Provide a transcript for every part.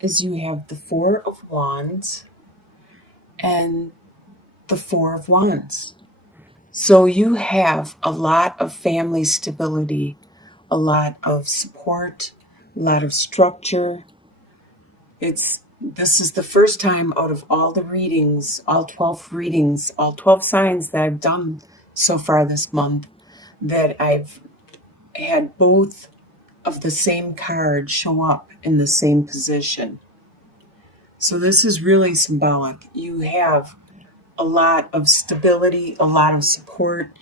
is you have the Four of Wands and the Four of Wands. So you have a lot of family stability, a lot of support, a lot of structure. This is the first time out of all the readings, all 12 readings, all 12 signs that I've done so far this month, that I've had both of the same card show up in the same position. So this is really symbolic. You have a lot of stability, a lot of support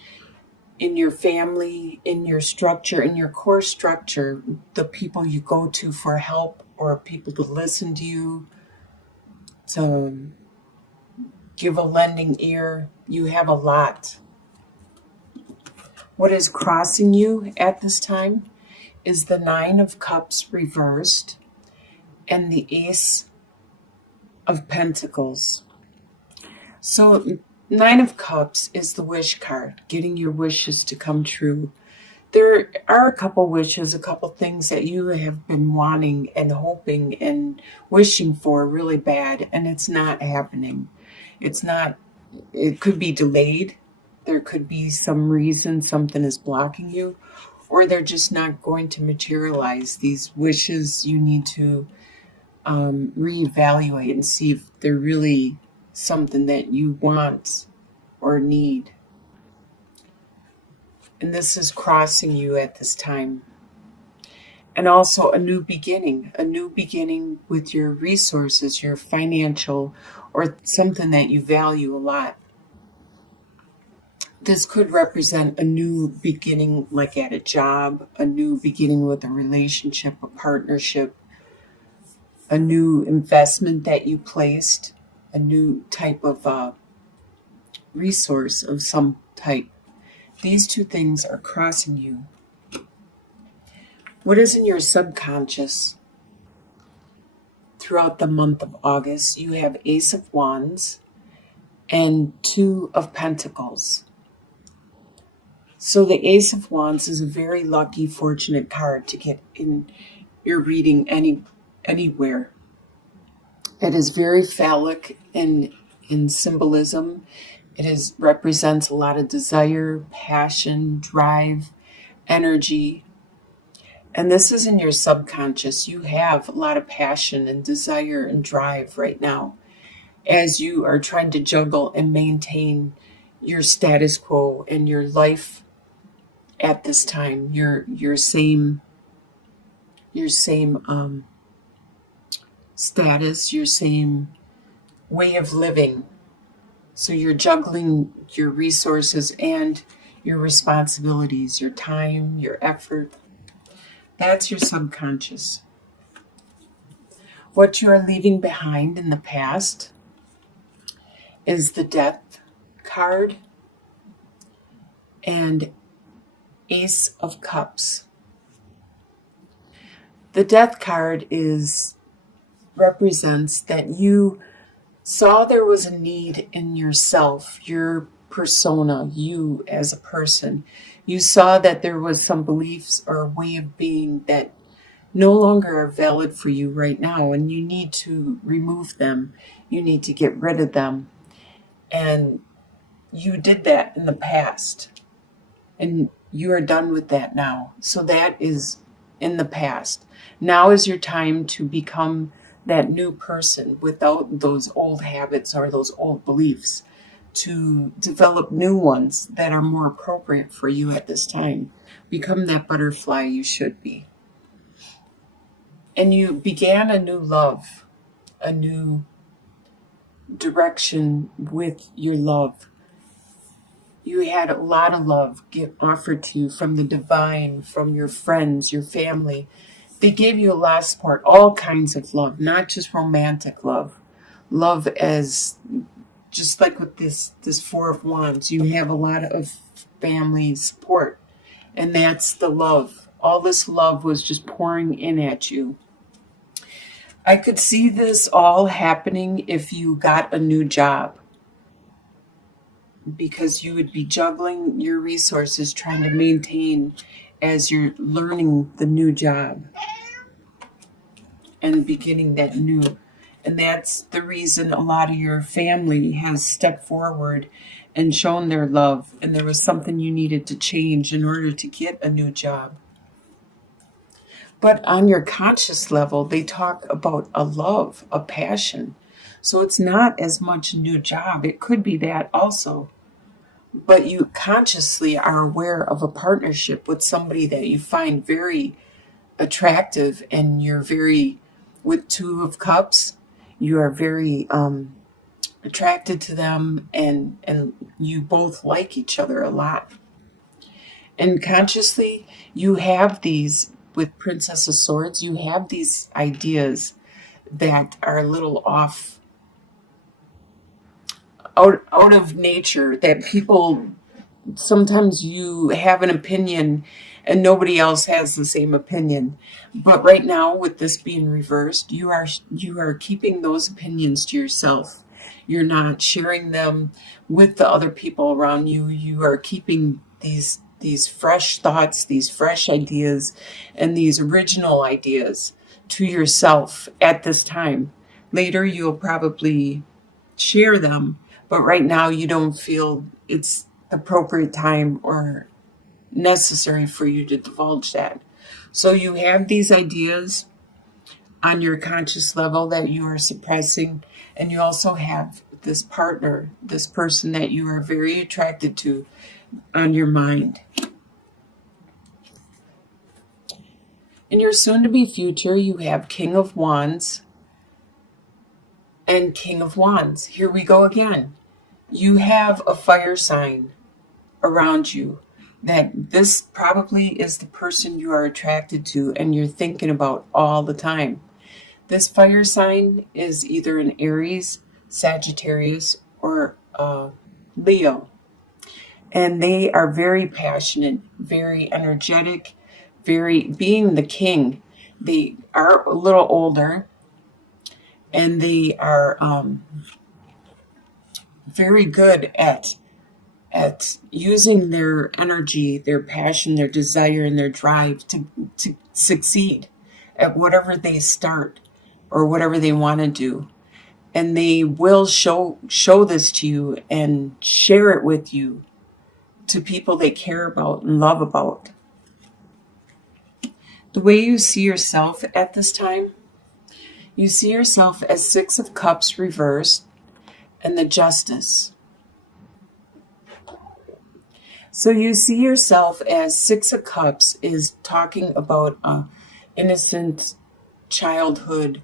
in your family, in your structure, in your core structure, the people you go to for help or people to listen to you, to give a lending ear. You have a lot. What is crossing you at this time is the Nine of Cups reversed and the Ace of Pentacles. So Nine of Cups is the wish card, getting your wishes to come true. There are a couple wishes, a couple things that you have been wanting and hoping and wishing for really bad, and it's not happening. It could be delayed. There could be some reason something is blocking you, or they're just not going to materialize. These wishes, you need to reevaluate and see if they're really something that you want or need. And this is crossing you at this time. And also a new beginning with your resources, your financial, or something that you value a lot. This could represent a new beginning, like at a job, a new beginning with a relationship, a partnership, a new investment that you placed, a new type of resource of some type. These two things are crossing you. What is in your subconscious? Throughout the month of August, you have Ace of Wands and Two of Pentacles. So the Ace of Wands is a very lucky, fortunate card to get in your reading anywhere. It is very phallic in symbolism. It represents a lot of desire, passion, drive, energy. And this is in your subconscious. You have a lot of passion and desire and drive right now as you are trying to juggle and maintain your status quo and your life at this time, your same status, your same way of living. So you're juggling your resources and your responsibilities, your time, your effort. That's your subconscious. What you are leaving behind in the past is the Death card and Ace of Cups. The Death card represents that you saw there was a need in yourself, your persona, you as a person. You saw that there was some beliefs or a way of being that no longer are valid for you right now, and you need to remove them. You need to get rid of them. And you did that in the past, and you are done with that now. So that is in the past. Now is your time to become that new person without those old habits or those old beliefs, to develop new ones that are more appropriate for you at this time. Become that butterfly you should be. And you began a new love, a new direction with your love. You had a lot of love get offered to you from the divine, from your friends, your family. They gave you a lot of support, all kinds of love, not just romantic love. Love as, just like with this Four of Wands, you have a lot of family support. And that's the love. All this love was just pouring in at you. I could see this all happening if you got a new job, because you would be juggling your resources trying to maintain as you're learning the new job. and beginning that new. And that's the reason a lot of your family has stepped forward and shown their love. And there was something you needed to change in order to get a new job. But on your conscious level, they talk about a love, a passion. So it's not as much a new job. It could be that also. But you consciously are aware of a partnership with somebody that you find very attractive, and you're very, with Two of Cups, you are very attracted to them, and you both like each other a lot. And consciously, you have these, with Princess of Swords, you have these ideas that are a little off, out of nature, that people, sometimes you have an opinion and nobody else has the same opinion. But right now, with this being reversed, you are keeping those opinions to yourself. You're not sharing them with the other people around you. You are keeping these fresh thoughts, these fresh ideas, and these original ideas to yourself at this time. Later, you'll probably share them, but right now you don't feel it's appropriate time or necessary for you to divulge that. So you have these ideas on your conscious level that you are suppressing, and you also have this partner, this person that you are very attracted to, on your mind. In your soon-to-be future, you have King of Wands and King of Wands. Here we go again. You have a fire sign around you, that this probably is the person you are attracted to and you're thinking about all the time. This fire sign is either an Aries, Sagittarius, or Leo. And they are very passionate, very energetic, very, being the king. They are a little older, and they are very good at using their energy, their passion, their desire, and their drive to succeed at whatever they start or whatever they want to do. And they will show this to you and share it with you, to people they care about and love about. The way you see yourself at this time, you see yourself as Six of Cups reversed and the Justice. So you see yourself as Six of Cups is talking about innocent childhood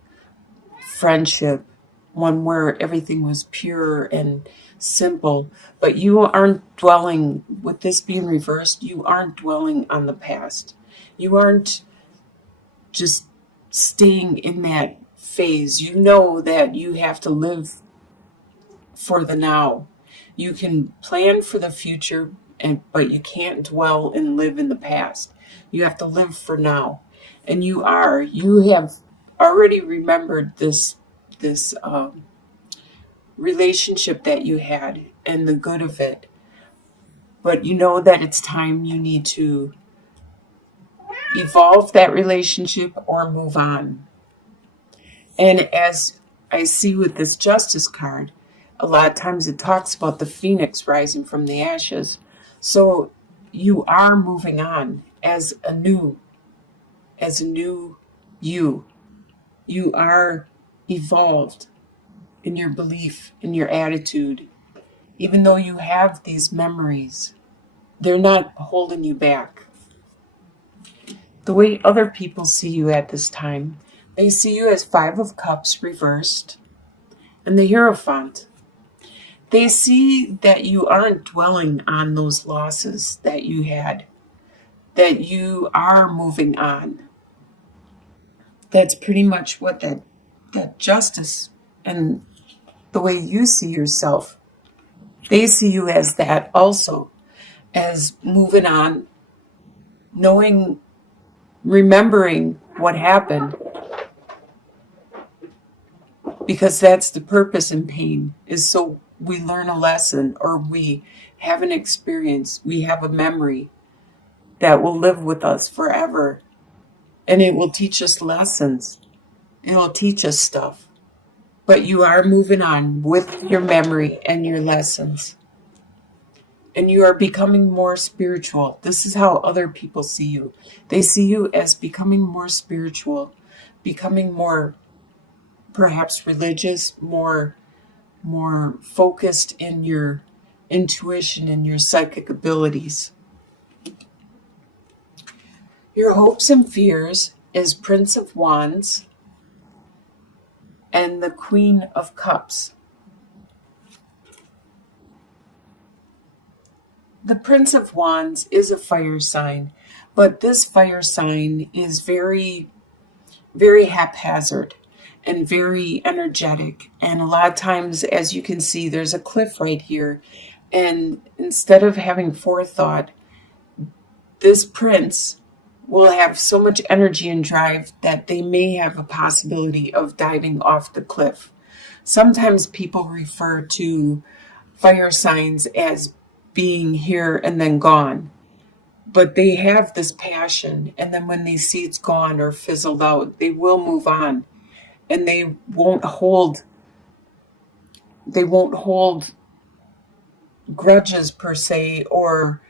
friendship, one where everything was pure and simple. But you aren't dwelling, with this being reversed, you aren't dwelling on the past. You aren't just staying in that phase. You know that you have to live for the now. You can plan for the future, but you can't dwell and live in the past. You have to live for now. And you have already remembered this relationship that you had and the good of it. But you know that it's time you need to evolve that relationship or move on. And as I see with this Justice card, a lot of times it talks about the phoenix rising from the ashes. So you are moving on as a new you. You are evolved in your belief, in your attitude. Even though you have these memories, they're not holding you back. The way other people see you at this time, they see you as Five of Cups reversed and the Hierophant. They see that you aren't dwelling on those losses that you had, that you are moving on. That's pretty much what that Justice and the way you see yourself, they see you as that also, as moving on, knowing, remembering what happened, because that's the purpose in pain, is so we learn a lesson, or we have an experience, we have a memory that will live with us forever, and it will teach us lessons. It'll teach us stuff. But you are moving on with your memory and your lessons. And you are becoming more spiritual. This is how other people see you. They see you as becoming more spiritual, becoming more perhaps religious, more focused in your intuition and your psychic abilities. Your hopes and fears is Prince of Wands and the Queen of Cups. The Prince of Wands is a fire sign, but this fire sign is very, very haphazard and very energetic. And a lot of times, as you can see, there's a cliff right here. And instead of having forethought, this prince will have so much energy and drive that they may have a possibility of diving off the cliff. Sometimes people refer to fire signs as being here and then gone. But they have this passion, and then when they see it's gone or fizzled out, they will move on. And they won't hold grudges per se, or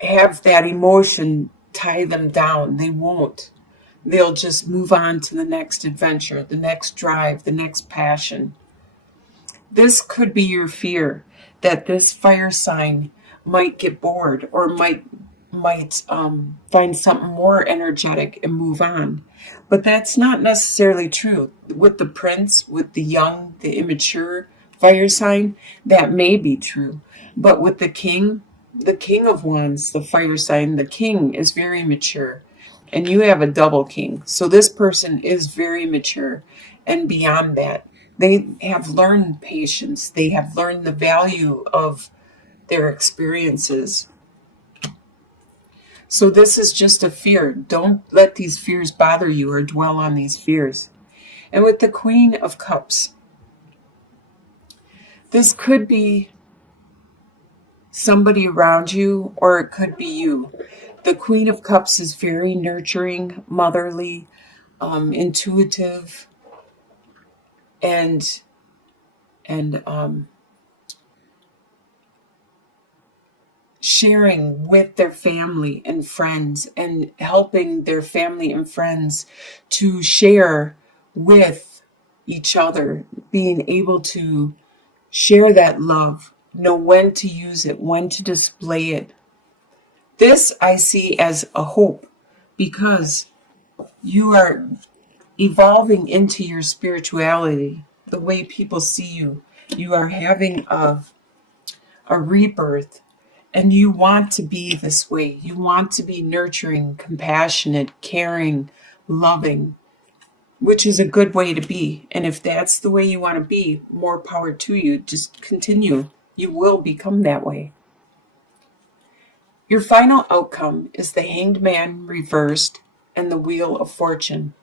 have that emotion tie them down. They won't. They'll just move on to the next adventure, the next drive, the next passion. This could be your fear, that this fire sign might get bored or might find something more energetic and move on. But that's not necessarily true. With the prince, with the young, the immature fire sign, that may be true. But with the king of wands, the fire sign, the king is very mature. And you have a double king. So this person is very mature. And beyond that, they have learned patience. They have learned the value of their experiences. So this is just a fear. Don't let these fears bother you or dwell on these fears. And with the Queen of Cups, this could be somebody around you, or it could be you. The Queen of Cups is very nurturing, motherly, intuitive, and sharing with their family and friends, and helping their family and friends to share with each other, being able to share that love, know when to use it, when to display it. This I see as a hope, because you are evolving into your spirituality, the way people see you. You are having a rebirth, and you want to be this way. You want to be nurturing, compassionate, caring, loving, which is a good way to be. And if that's the way you want to be, more power to you. Just continue. You will become that way. Your final outcome is the Hanged Man reversed and the Wheel of Fortune.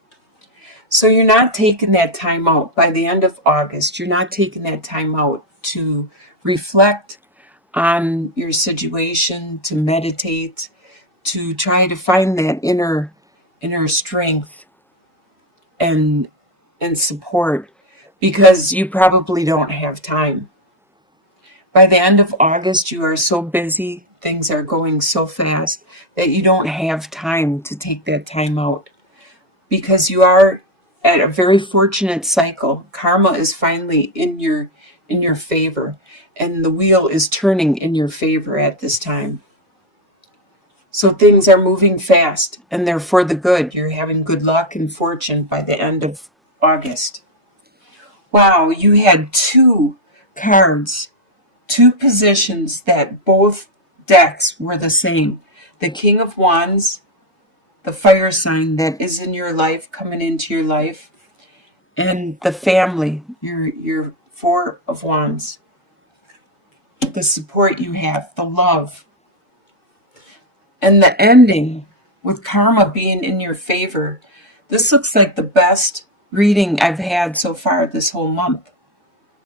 So you're not taking that time out. By the end of August, you're not taking that time out to reflect on your situation, to meditate, to try to find that inner strength and support, because you probably don't have time. By the end of August, you are so busy, things are going so fast that you don't have time to take that time out, because you are at a very fortunate cycle. Karma is finally in your favor, and the wheel is turning in your favor at this time. So things are moving fast, and they're for the good. You're having good luck and fortune by the end of August. Wow, you had two cards, two positions that both decks were the same. The King of Wands, the fire sign that is in your life, coming into your life, and the family, your Four of Wands, the support you have, the love. And the ending with karma being in your favor. This looks like the best reading I've had so far this whole month.